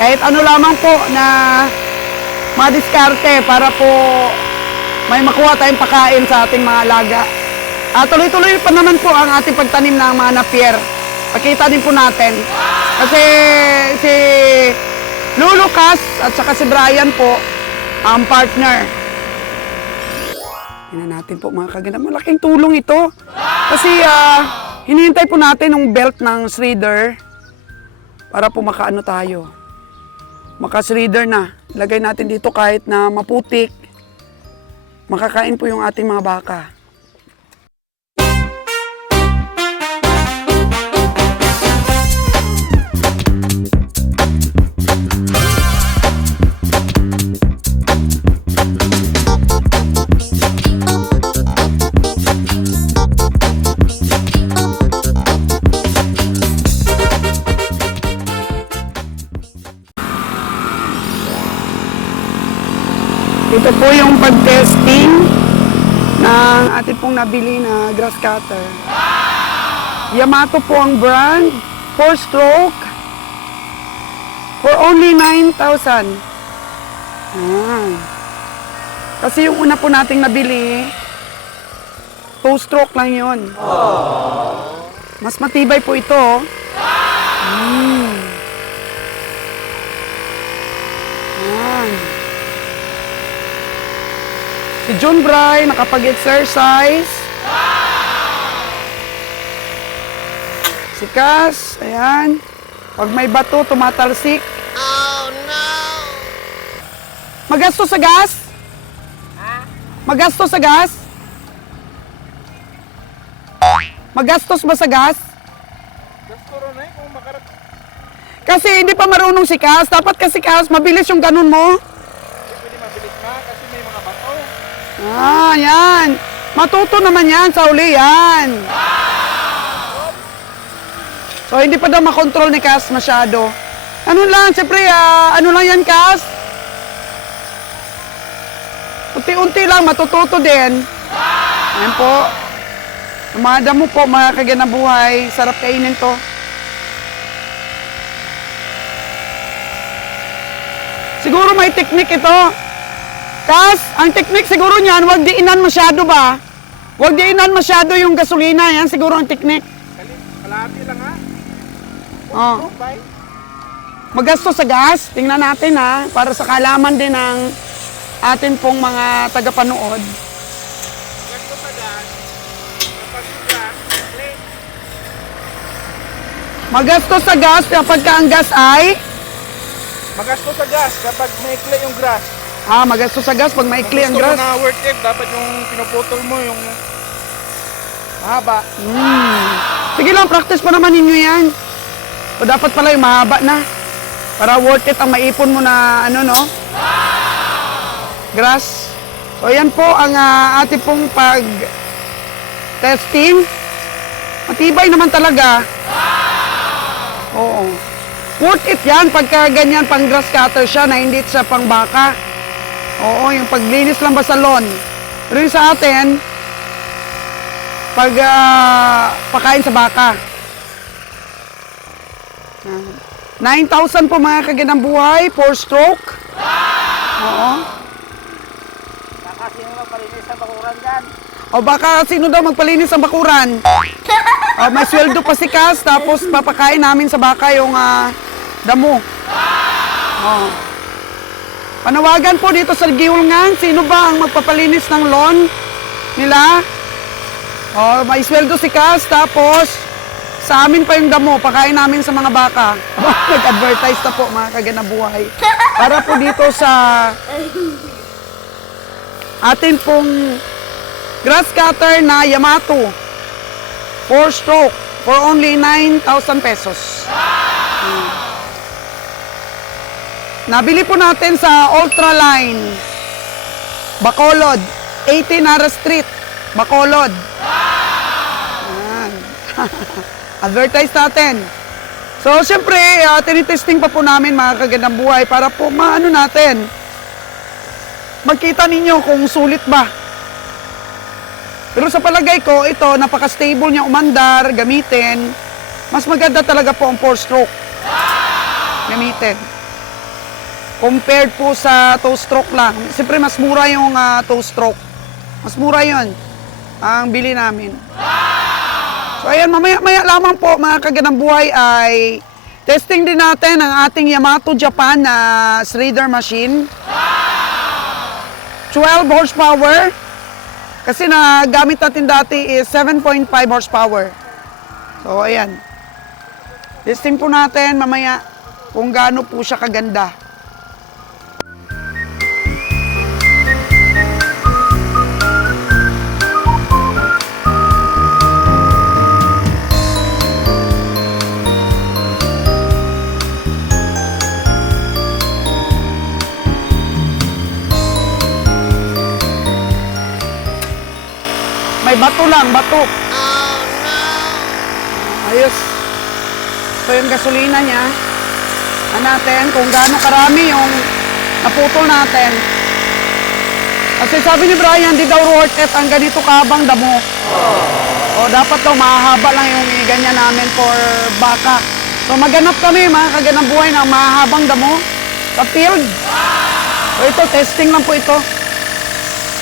Kahit ano lamang po na madiskarte para po may makuha tayong pakain sa ating mga alaga. Tuloy-tuloy pa naman po ang ating pagtanim ng mga napier. Pakita din po natin. Kasi si Lulu Cas at saka si Brian po ang partner. Tingnan natin po mga kaganda. Malaking tulong ito. Kasi hinihintay po natin yung belt ng shredder para po makaano tayo. Maka-shredder na. Lagay natin dito kahit na maputik. Makakain po yung ating mga baka. Ito po yung pag-testing ng ating pong nabili na grass cutter. Yamato po ang brand, 4-stroke, for only 9,000. Kasi yung una po nating nabili, 2-stroke lang yun. Mas matibay po ito. Si John Bry, nakapag-exercise. Si Cas, ayan. Pag may bato, tumatalsik. Oh, no! Magastos sa gas? Magastos sa gas? Magastos ba sa gas? Kasi hindi pa marunong si Cas. Dapat kasi Cas, mabilis yung ganun mo. Yan. Matuto naman yan sa uli yan. So, hindi pa daw makontrol ni Cas masyado. Ano lang, siyempre, ano lang yan, Cas? Unti-unti lang, matututo din. Ayan po. Umada mo po, mga kaganabuhay. Sarap kainin to. Siguro may teknik ito. Cas, ang teknik siguro niyan, huwag diinan masyado ba? Huwag diinan masyado yung gasolina. Yan siguro ang teknik. Kalahati lang ha. Oh. Magastos sa gas. Tingnan natin ha. Para sa kalaman din ng atin pong mga tagapanood. Magastos sa gas. Kapag gas, plate. Magastos sa gas kapag ang gas ay? Magastos sa gas kapag may clay yung grass. Magastos sa gas pag maikli ang Gusto grass. mo na worth it, dapat yung pinuputol mo yung mahaba. Sige lang, practice pa naman ninyo yan. O dapat pala yung mahaba na. Para worth it ang maipon mo na ano, no? Grass. So, yan po ang ating pong pag-testing. Matibay naman talaga. Oo. Worth it yan pagka ganyan pang grass cutter siya na hindi siya pang baka. Oo, yung paglinis lang ba sa lawn. Pero yung sa atin, pag pakain sa baka. 9,000 po mga kaginambuhay, 4-stroke. Oo. Baka sino lang palinis sa bakuran dyan? O baka sino daw magpalinis ang bakuran. May sweldo pa si Cas, tapos papakain namin sa baka yung damo. Panawagan po dito sa Giulngan, sino ba ang magpapalinis ng lawn nila? May sweldo si Cas, tapos sa amin pa yung damo, pakain namin sa mga baka. Nag-advertise na po mga kaganabuhay. Para po dito sa atin pong grass cutter na Yamato. 4-stroke for only 9,000 pesos. Nabili po natin sa Ultraline, Bacolod, 18 Nara Street, Bacolod. Advertise natin. So, siyempre, tinitesting pa po namin mga kagandang buhay para po maano natin. Magkita ninyo kung sulit ba. Pero sa palagay ko, ito, napaka-stable niya umandar, gamitin. Mas maganda talaga po ang 4-stroke. Gamitin. compared po sa two-stroke lang. Siyempre, mas mura yung two-stroke. Mas mura yun ang bili namin. So, ayan, mamaya lamang po, mga kaganang buhay, ay testing din natin ang ating Yamato Japan na shredder machine. 12 horsepower. Kasi na gamit natin dati is 7.5 horsepower. So, ayan. Testing po natin mamaya kung gaano po siya kaganda. May bato lang, bato. Oh, no! Ayos. So, yung gasolina niya, natin kung gaano karami yung naputol natin. Kasi sabi ni Brian, di daw worth it ang ganito kabang damo. O, dapat daw mahahaba lang yung ganyan namin for baka. So, maganap kami, mga kaganang buhay ng mahahabang damo sa field. So, ito, testing lang po ito.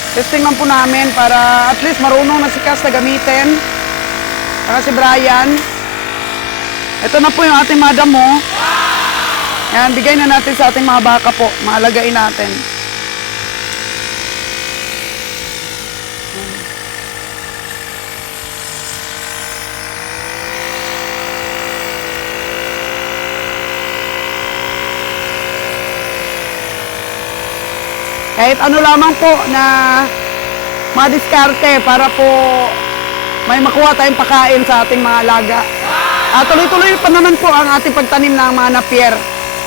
Testing lang po namin para at least marunong na si Cass na gamitin. Saka si Brian. Ito na po yung ating mga damo. Yan, bigay na natin sa ating mga baka po. Maalagain natin. Kahit ano lamang po na madiskarte para po may makuha tayong pakain sa ating mga alaga. Tuloy-tuloy pa naman po ang ating pagtanim ng mga napier.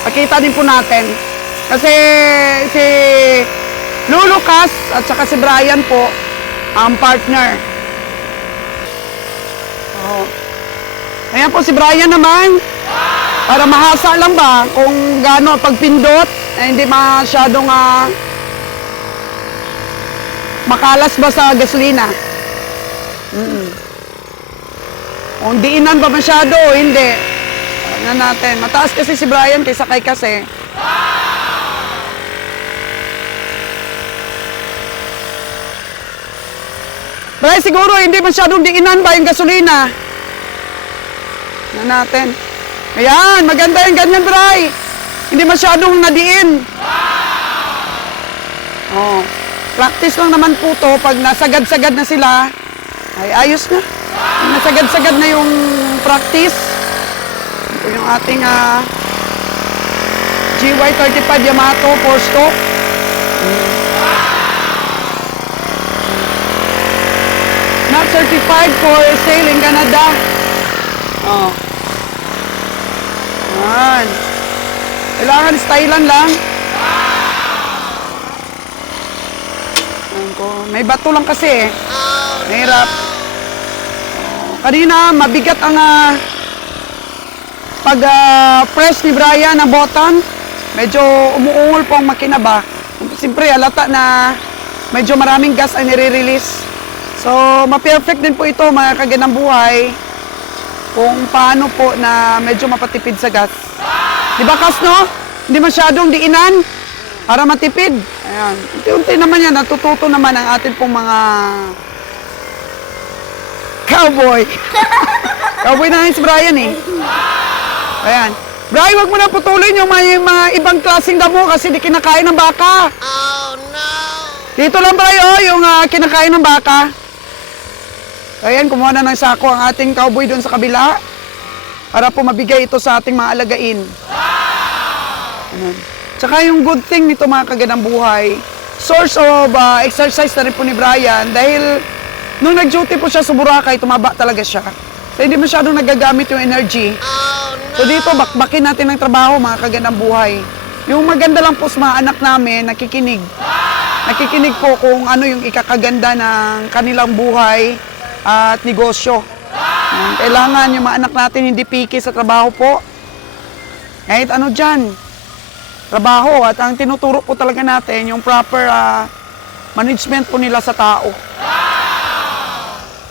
Pakita din po natin. Kasi si Lulu Cass at saka si Brian po ang partner. Oh. Ayan po si Brian naman. Para mahasa lang ba kung gaano pagpindot, hindi masyadong makalas ba sa gasolina? Kung diinan ba masyado o hindi. Ano natin. Mataas kasi si Brian kaysa kay kasi. Bray, siguro hindi masyadong diinan ba yung gasolina? Ano natin. Ayan, maganda yung ganyan, Bray. Hindi masyadong nadiin. Oh. Practice lang naman po to. Pag nasagad-sagad na sila, ay ayos na. Pag nasagad-sagad na yung practice, ito yung ating GY35 Yamato 4-stroke. Not certified for sale in Canada. Oh. Ayan. Kailangan stylan lang. May bato lang kasi eh. Mahirap. Kanina, mabigat ang pag-press ni Brian ng button. Medyo umuungol po ang makina ba. Siyempre, halata na medyo maraming gas ay nire-release. So, ma-perfect din po ito, mga kaganang buhay, kung paano po na medyo mapatipid sa gas. Di ba, Cass, no? Hindi masyadong diinan para matipid. Ayan. Unti-unti naman yan, natututo naman ang atin pong mga cowboy. Cowboy na si Brian eh. Ayan. Brian, wag mo na putulin yung mga ibang klaseng damo kasi di kinakain ng baka. Oh, no! Dito lang, Brian, oh, yung kinakain ng baka. Ayan, kumuha na ng sako ang ating cowboy doon sa kabila para po mabigay ito sa ating mga alagain. Ayan. Tsaka yung good thing nito, mga kaganang buhay, source of exercise na rin po ni Brian dahil nung nag-duty po siya sa Boracay, tumaba talaga siya. So hindi masyadong nagagamit yung energy. Oh, no. So dito, bakbakin natin ng trabaho, mga kaganang buhay. Yung maganda lang po sa mga anak namin, nakikinig. Nakikinig po kung ano yung ikakaganda ng kanilang buhay at negosyo. Kailangan yung mga anak natin hindi piki sa trabaho po. Kahit ano dyan, trabaho. At ang tinuturo po talaga natin, yung proper management po nila sa tao.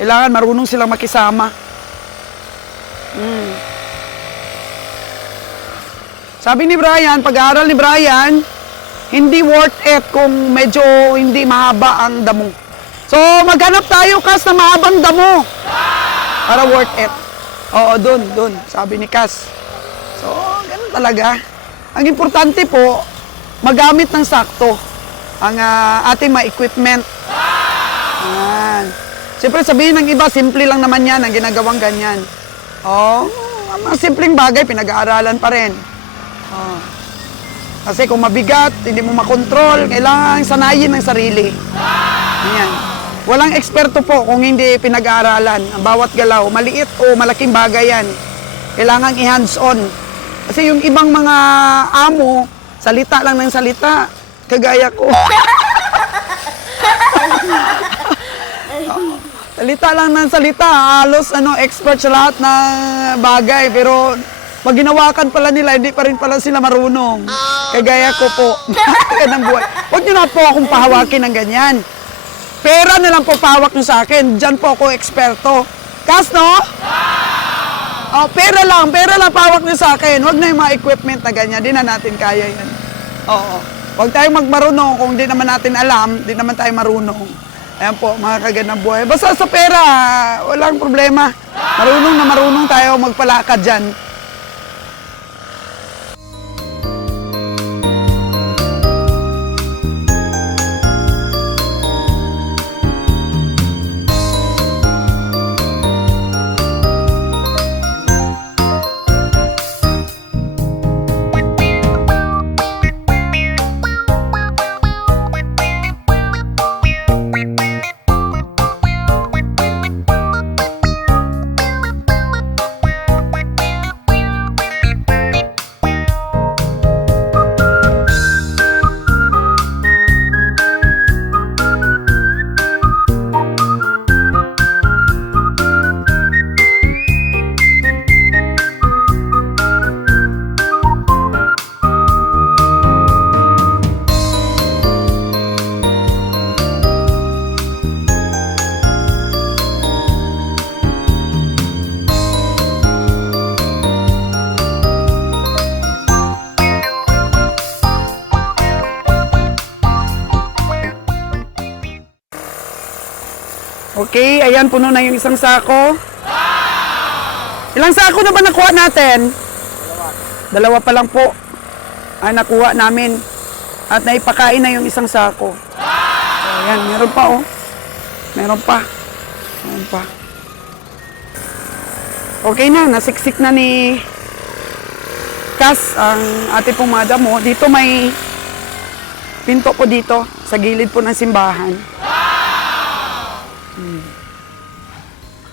Kailangan marunong silang makisama. Sabi ni Brian, pag-aaral ni Brian, hindi worth it kung medyo hindi mahaba ang damo. So, maghanap tayo, Kas, na mahabang damo. Para worth it. Oo, dun, sabi ni Kas. So, ganun talaga. Ang importante po, magamit ng sakto ang ating mga equipment. Yan. Siyempre sabihin ng iba, simple lang naman yan ang ginagawang ganyan. Oh, ang mga simpleng bagay, pinag-aaralan pa rin. Oh. Kasi kung mabigat, hindi mo makontrol, kailangan sanayin ng sarili. Yan. Walang eksperto po kung hindi pinag-aaralan. Ang bawat galaw, maliit o malaking bagay yan. Kailangan i-hands-on. Kasi yung ibang mga amo, salita lang ng salita, kagaya ko. Salita lang ng salita, halos expert sa lahat ng bagay. Pero pag ginawakan pala nila, hindi pa rin pala sila marunong. Kagaya ko po. Ganang buhay. Huwag niyo na po akong pahawakin ng ganyan. Pera na lang po pahawak niyo sa akin. Diyan po ako eksperto. Kas, no? Oh, pera lang pahawak niyo sa akin. Huwag na yung mga equipment na ganyan. Di na natin kaya yan. Oo. Huwag tayong magmarunong kung di naman natin alam, di naman tayo marunong. Ayan po, mga kagandang buhay. Basta sa pera, walang problema. Marunong tayo magpalakad dyan. Okay, ayan, puno na yung isang sako. Ilang sako na ba nakuha natin? Dalawa pa lang po ang nakuha namin. At naipakain na yung isang sako. So, ayan, meron pa oh. Meron pa. Okay na, nasiksik na ni Kas ang ating pong madamo. Dito may pinto po dito sa gilid po ng simbahan.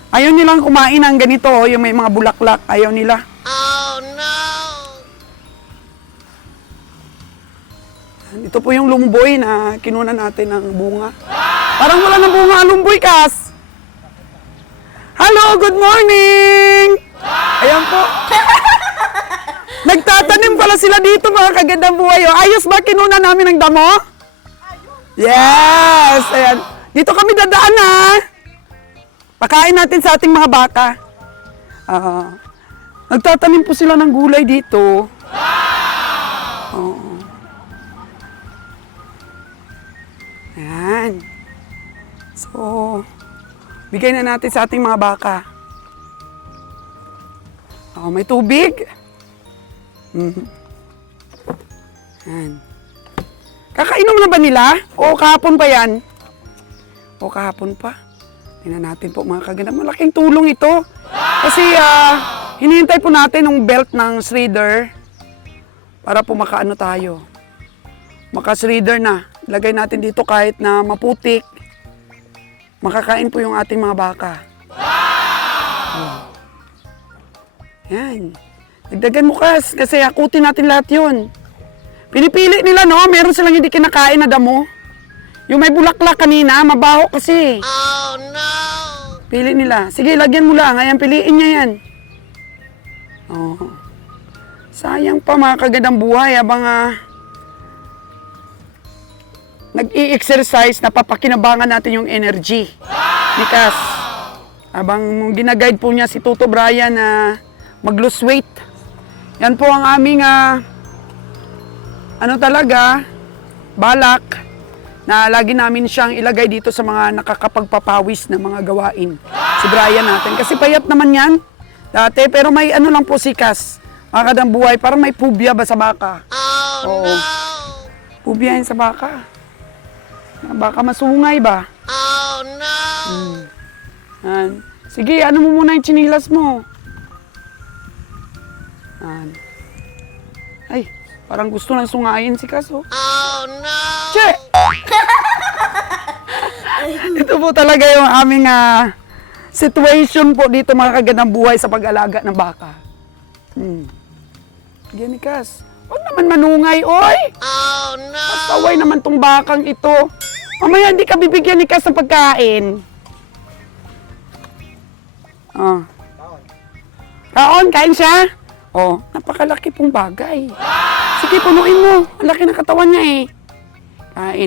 Ayaw nilang kumain ng ganito, yung may mga bulaklak. Ayaw nila. Oh, no! Ito po yung lumboy na kinunan natin ng bunga. Parang wala ng bunga ang lumboy, Kas. Hello, good morning! Ayan po. Nagtatanim pala sila dito, mga kagandang buhay. Ayos ba kinunan namin ng damo? Yes! Ayan. Dito kami dadaan, ha? Pakain natin sa ating mga baka. Nagtatanim po sila ng gulay dito. Ayan. So, bigay na natin sa ating mga baka. May tubig. Ayan. Kakainom na ba nila? O kahapon pa yan? O kahapon pa? Tingnan natin po mga kaganda. Malaking tulong ito. Kasi hinihintay po natin yung belt ng shredder para po makaano tayo. Maka-shredder na. Lagay natin dito kahit na maputik. Makakain po yung ating mga baka. Yan. Dagdagan mo, Kas, kasi akutin natin lahat yun. Pinipili nila, no? Meron silang hindi kinakain na damo. Yung may bulaklak kanina, mabaho kasi. Oh, no! Pili nila. Sige, lagyan mo lang. Ayan, piliin niya yan. Oh. Sayang pa mga kagandang buhay habang nag-i-exercise, napapakinabangan natin yung energy ni Kas. Habang ginaguide po niya si Tuto Brian na mag-lose weight. Yan po ang aming ano talaga, balak na lagi namin siyang ilagay dito sa mga nakakapagpapawis na mga gawain. Si Brian natin. Kasi payat naman yan dati, pero may ano lang po sikas. Mga kadang buhay, parang may pubya ba sa baka? Oo. Pubya yan sa baka. Baka masungay ba? Yan. Sige, ano mo muna yung chinilas mo? Yan. Ay, parang gusto nang sungayin si Kaso. Che! Ito po talaga yung aming situation po dito mga kagandang buhay sa pag-alaga ng baka. Yan ni Kas. Huwag naman manungay, oy! Pasaway naman tong bakang ito. Mamaya hindi ka bibigyan ni Kas ng pagkain. Kaon, kain siya? Oh, napakalaki pong bagay. Sige, punuin mo. Ang laki ng katawan niya eh.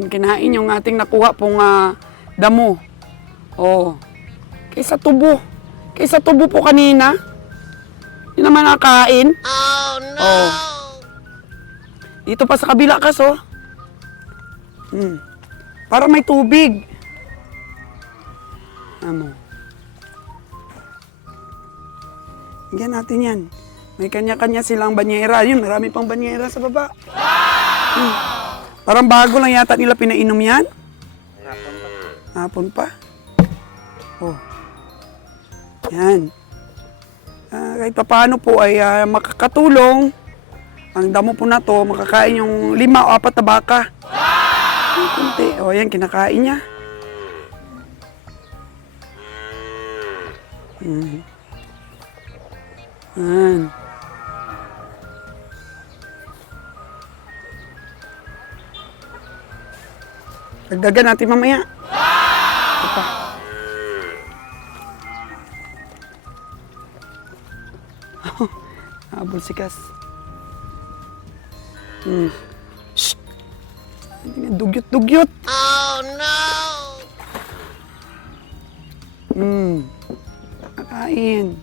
Kinain yung ating nakuha pong damo. Oh, kaysa tubo. Kaysa tubo po kanina. Hindi naman nakain. Oh. Dito pa sa kabila Kaso. Para may tubig. Amo. Higyan natin yan. May kanya-kanya silang banyera. Yun, marami pang banyera sa baba. Parang bago lang yata nila pinainom yan. Hapon pa. Oh. Yan. Kahit pa paano po ay makakatulong. Ang damo po na to, makakain yung 5 o 4 na baka. Kunti. O yan, kinakain niya. Yan. Dagdagan natin mamaya. Ito. Habol si Kas. Shh! Dugyot-dugyot. Oh no! Kakain.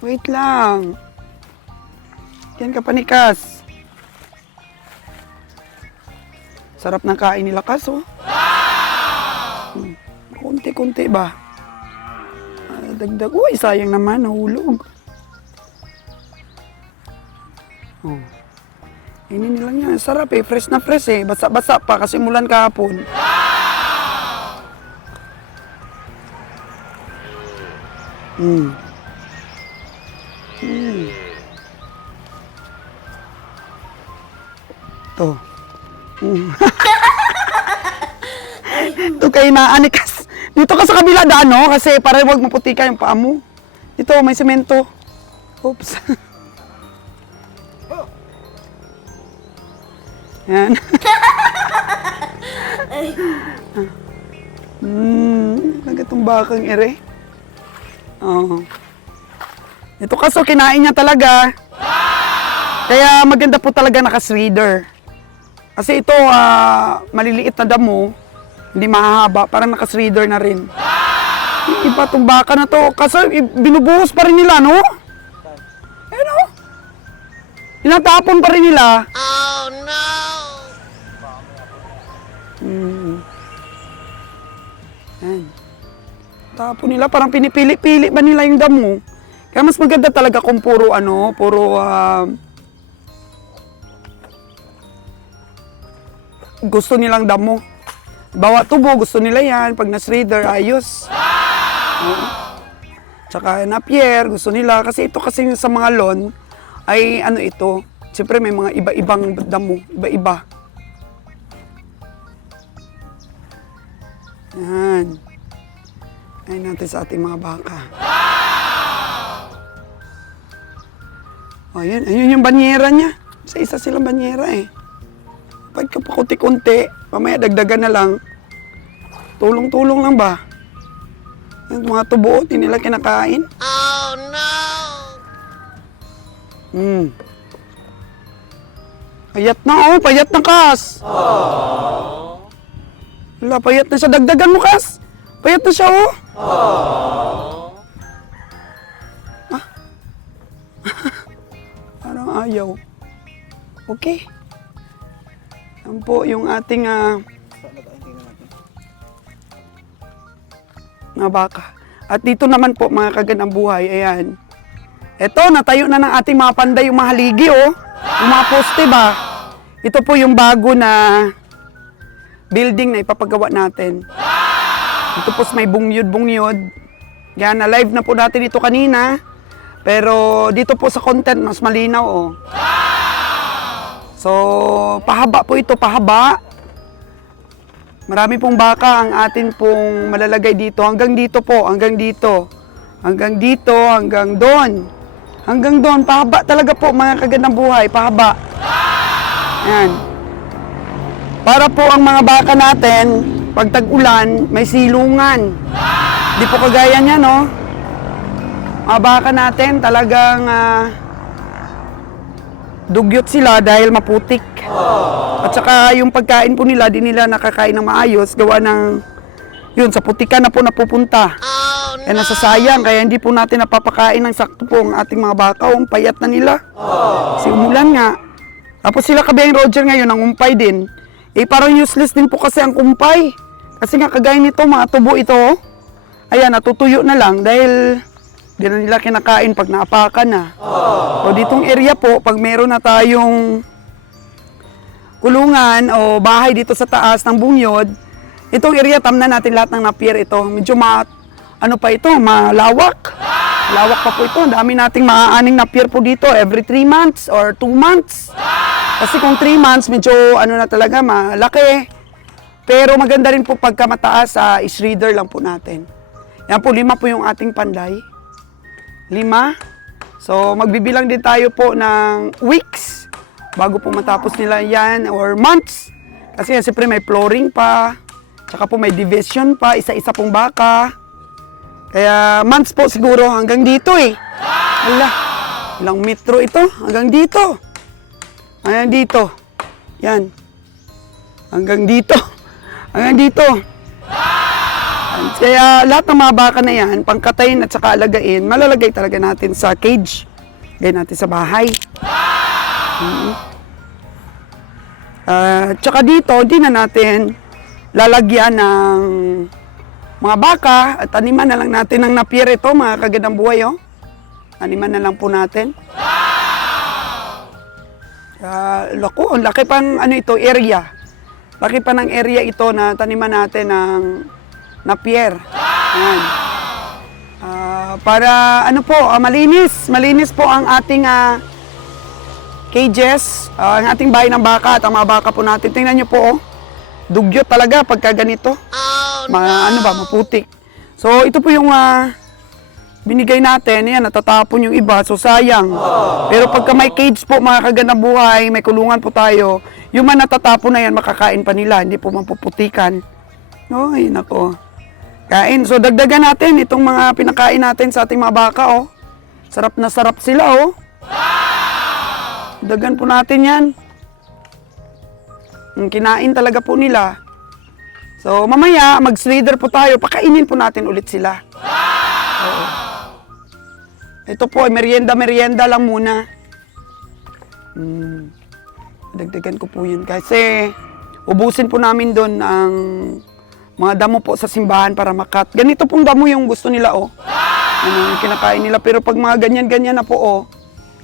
Wait lang. Yan ka pa ni Kas. Sarap ng kain nila Kas, oh. Kunti-kunti ba? Dagdag. Uy, sayang naman. Nahulog. Oh. Inin nila niya. Sarap eh. Fresh na fresh eh. Basa-basa pa kasi mulan kahapon. Ito. Ito kay naanikas. Dito ka sa kabila daan, no? Kasi para wag maputika yung paa mo. Dito, may semento. Oops. Yan. Nagatong bakang ere. Oh. Ito Kaso, kinain niya talaga. Kaya maganda po talaga naka-shredder. Kasi ito, maliliit na damo, hindi mahahaba, parang naka-shredder na rin. Iba itong baka na to. Kasi binubuhos pa rin nila, no? Ayun, no? Tinatapon pa rin nila. Oh, no! Ayan. Tapon nila, parang pinipili-pili ba nila yung damo? Kaya mas maganda talaga kung puro, gusto nilang damo. Bawa tubo, gusto nila yan. Pag na-shredder, ayos. Tsaka napier, gusto nila. Kasi ito kasi sa mga lawn, ay ito. Siyempre may mga iba-ibang damo. Iba-iba. Yan. Ayan natin sa ating mga baka. O, yan. Ayun yung banyera niya. Isa-isa silang banyera eh. Pagka pa kunti-kunti, mamaya dagdagan na lang. Tulong-tulong lang ba? Yung mga tubo, di nila kinakain. Oh no! Payat na payat na Kas. Wala, payat na siya. Dagdagan mo Kas. Payat na siya Parang ayaw. Okay. Yan po yung ating mga baka. At dito naman po mga kaganang buhay, ayan. Ito, natayo na ng ating mga panday yung mga haligi, oh. Yung mga poste ba? Ito po yung bago na building na ipapagawa natin. Ito po may bungyod-bungyod. Yan, na-live na po natin ito kanina. Pero dito po sa content, mas malinaw, oh. So, pahaba po ito, pahaba. Marami pong baka ang atin pong malalagay dito. Hanggang dito po, hanggang dito. Hanggang dito, hanggang doon. Hanggang doon, pahaba talaga po mga kagandang buhay, pahaba. Yan. Para po ang mga baka natin, pag tag-ulan, may silungan. Di po kagaya niya, no? Mga baka natin talagang dugyot sila dahil maputik. At saka yung pagkain po nila, di nila nakakain ng maayos, gawa ng, yun, sa putikan na po napupunta. Kaya nasasayang, kaya hindi po natin napapakain ng sakto po ang ating mga baka. Ang payat na nila. Kasi umulan nga. Tapos sila Kabiyang Roger ngayon, nangumpay din. Eh parang useless din po kasi ang kumpay. Kasi nga kagaya nito, mga tubo ito, ayan, natutuyo na lang dahil di na nila kinakain pag naapakan na. O ditong area po, pag meron na tayong kulungan o bahay dito sa taas ng bungyod, itong area, tamna natin lahat ng napier ito. Medyo ano pa ito, malawak. Lawak pa po ito. Dami nating maaaning napier po dito every 3 months or 2 months. Kasi kung 3 months, medyo ano na talaga, malaki. Pero maganda rin po pagka mataas, is-reader lang po natin. Yan po, 5 po yung ating panday. 5. So, magbibilang din tayo po ng weeks bago po matapos nila yan or months. Kasi yan, siyempre may flooring pa. Tsaka po may division pa, isa-isa pong baka. Kaya months po siguro hanggang dito eh. Wala, ilang metro ito hanggang dito. Hanggang dito. Yan. Hanggang dito. Hanggang dito. Kaya lahat ng mga baka na yan, pangkatayin at saka alagain, malalagay talaga natin sa cage. Lagay natin sa bahay. Tsaka dito, di na natin lalagyan ng mga baka at taniman na lang natin ng napier ito, mga kagandang buhay, oh. Taniman na lang po natin. Lako, laki pang ano ito, area. Laki pa ng area ito na taniman natin ng napier. Ayan. Para ano po, malinis. Malinis po ang ating cages, ang ating bahay ng baka at ang mga baka po natin. Tingnan nyo po, oh. Dugyot talaga pagka ganito. Ano ba, maputik. So, ito po yung binigay natin. Ayan, natatapon yung iba. So, sayang. Pero pagka may cage po, mga kagandang buhay, may kulungan po tayo, yung mga natatapon na yan, makakain pa nila. Hindi po mapuputikan. Ay, nako. Kain. So, dagdagan natin itong mga pinakain natin sa ating mga baka, oh. Sarap na sarap sila, oh. Dagdagan po natin yan. Kinain talaga po nila. So, mamaya, mag-slider po tayo. Pakainin po natin ulit sila. Oo. Ito po, merienda-merienda lang muna. Dagdagan ko po yun. Kasi, ubusin po namin doon ang mga damo po sa simbahan para makat. Ganito pong damo yung gusto nila, oh. Ano, yung kinakain nila. Pero pag mga ganyan-ganyan na po, oh,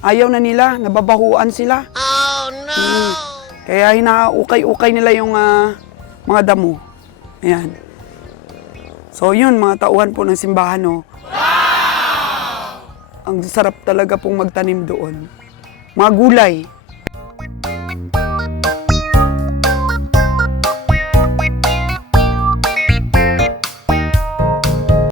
ayaw na nila. Nababahuan sila. Oh, no! Kaya hinaukay-ukay nila yung mga damo. Ayan. So yun, mga tauhan po ng simbahan, oh. Ang sarap talaga pong magtanim doon. Mga gulay.